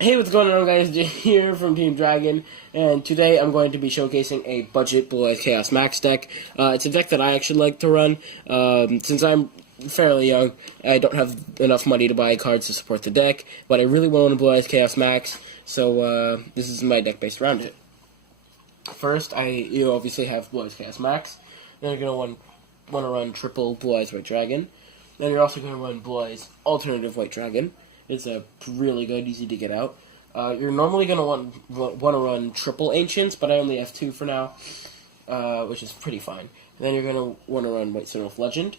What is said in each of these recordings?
Hey, what's going on, guys? Jay here from Team Dragon, and today I'm going to be showcasing a budget Blue Eyes Chaos Max deck. It's a deck that I actually like to run. Since I'm fairly young, I don't have enough money to buy cards to support the deck, but I really want a Blue Eyes Chaos Max, so this is my deck based around it. First, you obviously have Blue Eyes Chaos Max. Then you're going to want to run triple Blue Eyes White Dragon. Then you're also going to run Blue Eyes Alternative White Dragon. It's a really good, easy to get out. You're normally going to want to run triple Ancients, but I only have two for now, which is pretty fine. And then you're going to want to run White Stone Legend.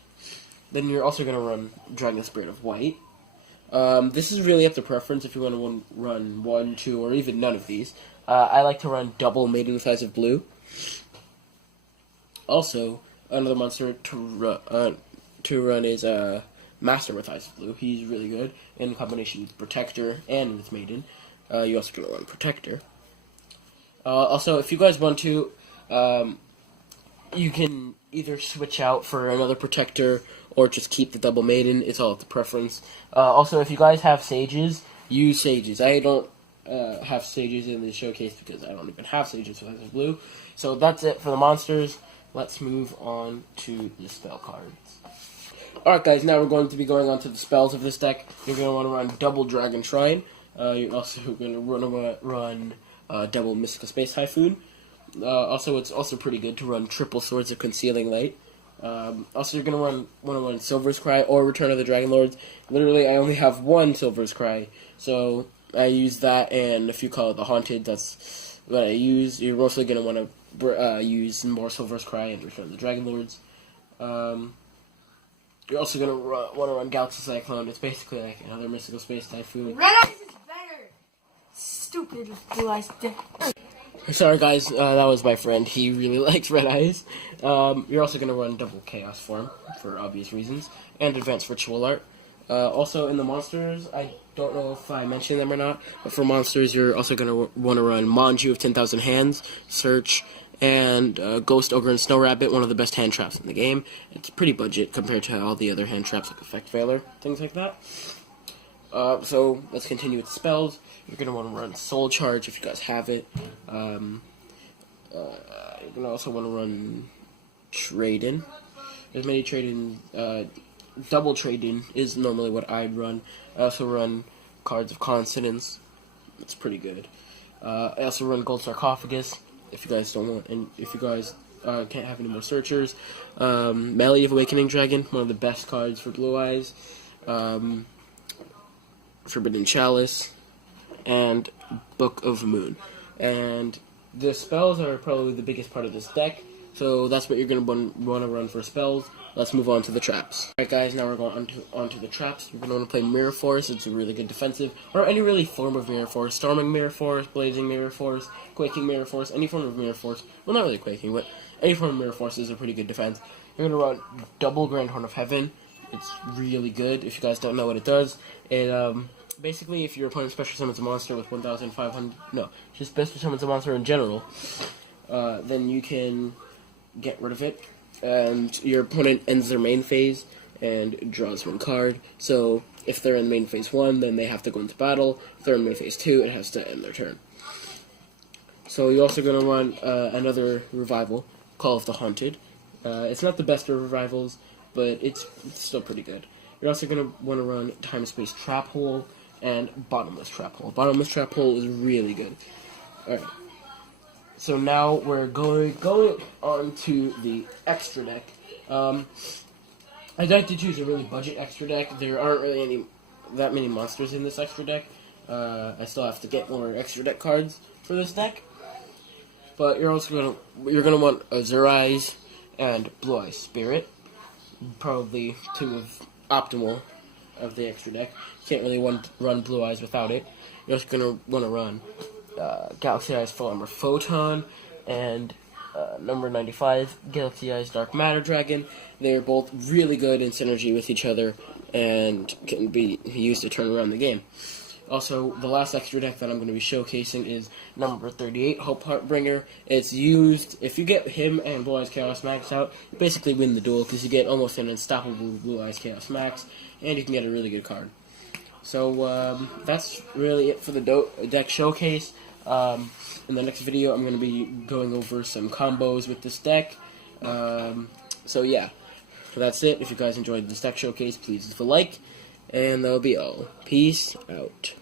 Then you're also going to run Dragon Spirit of White. This is really up to preference if you want to run one, two, or even none of these. I like to run double Maiden with Eyes of Blue. Also, another monster to run is Master with Eyes of Blue. He's really good in combination with Protector and with Maiden. You also can run Protector. Also, if you guys want to, you can either switch out for another Protector or just keep the double Maiden. It's all up to preference. Also, if you guys have Sages, use Sages. I don't have Sages in the showcase because I don't even have Sages with Eyes of Blue. So that's it for the monsters. Let's move on to the spell cards. Alright guys, now we're going to be going on to the spells of this deck. You're going to want to run double Dragon Shrine. You're also going to run double Mystical Space Typhoon. Also, it's also pretty good to run triple Swords of Concealing Light. Also, you're going to want to run Silver's Cry or Return of the Dragon Lords. Literally, I only have one Silver's Cry, so I use that, and if you call it the Haunted, that's what I use. You're mostly going to want to use more Silver's Cry and Return of the Dragon Lords. You're also going to want to run Galaxy Cyclone. It's basically like another Mystical Space Typhoon. Red Eyes is better! Stupid Blue Eyes dick. Sorry guys, that was my friend. He really likes Red Eyes. You're also going to run double Chaos Form, for obvious reasons, and Advanced Ritual Art. Also, in the monsters, I don't know if I mentioned them or not, but for monsters, you're also going to want to run Manju of 10,000 Hands, Search, and Ghost, Ogre, and Snow Rabbit, one of the best hand traps in the game. It's pretty budget compared to all the other hand traps like Effect Veiler, things like that. So, let's continue with the spells. You're going to want to run Soul Charge if you guys have it. You're going to also want to run Trade-In. There's many Trade-In, double Trade-In is normally what I'd run. I also run Cards of Consonance. That's pretty good. I also run Gold Sarcophagus. If you guys don't want, and if you guys can't have any more searchers, Melee of Awakening Dragon, one of the best cards for Blue Eyes, Forbidden Chalice, and Book of Moon. And the spells are probably the biggest part of this deck, so that's what you're going to want to run for spells. Let's move on to the traps. Alright guys, now we're going onto the traps. You're going to want to play Mirror Force. It's a really good defensive, or any really form of Mirror Force. Storming Mirror Force, Blazing Mirror Force, Quaking Mirror Force, any form of Mirror Force. Well, not really Quaking, but any form of Mirror Force is a pretty good defense. You're going to run double Grand Horn of Heaven. It's really good. If you guys don't know what it does, it basically, if your opponent special summons a monster with 1,500, just special summons a monster in general, then you can get rid of it, and your opponent ends their main phase and draws one card. So if they're in main phase 1, then they have to go into battle. If they're in main phase 2, it has to end their turn. So you're also going to run another revival, Call of the Haunted. It's not the best of revivals, but it's still pretty good. You're also going to want to run Time Space Trap Hole and Bottomless Trap Hole. Bottomless Trap Hole is really good. Alright. So now we're going on to the extra deck. I'd like to choose a really budget extra deck. There aren't really that many monsters in this extra deck. I still have to get more extra deck cards for this deck. But you're also gonna want Azure Eyes and Blue Eyes Spirit. Probably two of optimal of the extra deck. You can't really run Blue Eyes without it. You're also gonna want to run Galaxy Eyes Full Armor Photon and number 95 Galaxy Eyes Dark Matter Dragon. They're both really good in synergy with each other and can be used to turn around the game. Also, the last extra deck that I'm going to be showcasing is number 38, Hope Heartbringer. It's used, if you get him and Blue Eyes Chaos Max out, you basically win the duel because you get almost an unstoppable Blue Eyes Chaos Max, and you can get a really good card. So that's really it for the deck showcase. In the next video, I'm going to be going over some combos with this deck. So yeah, that's it. If you guys enjoyed this deck showcase, please leave a like, and that'll be all. Peace out.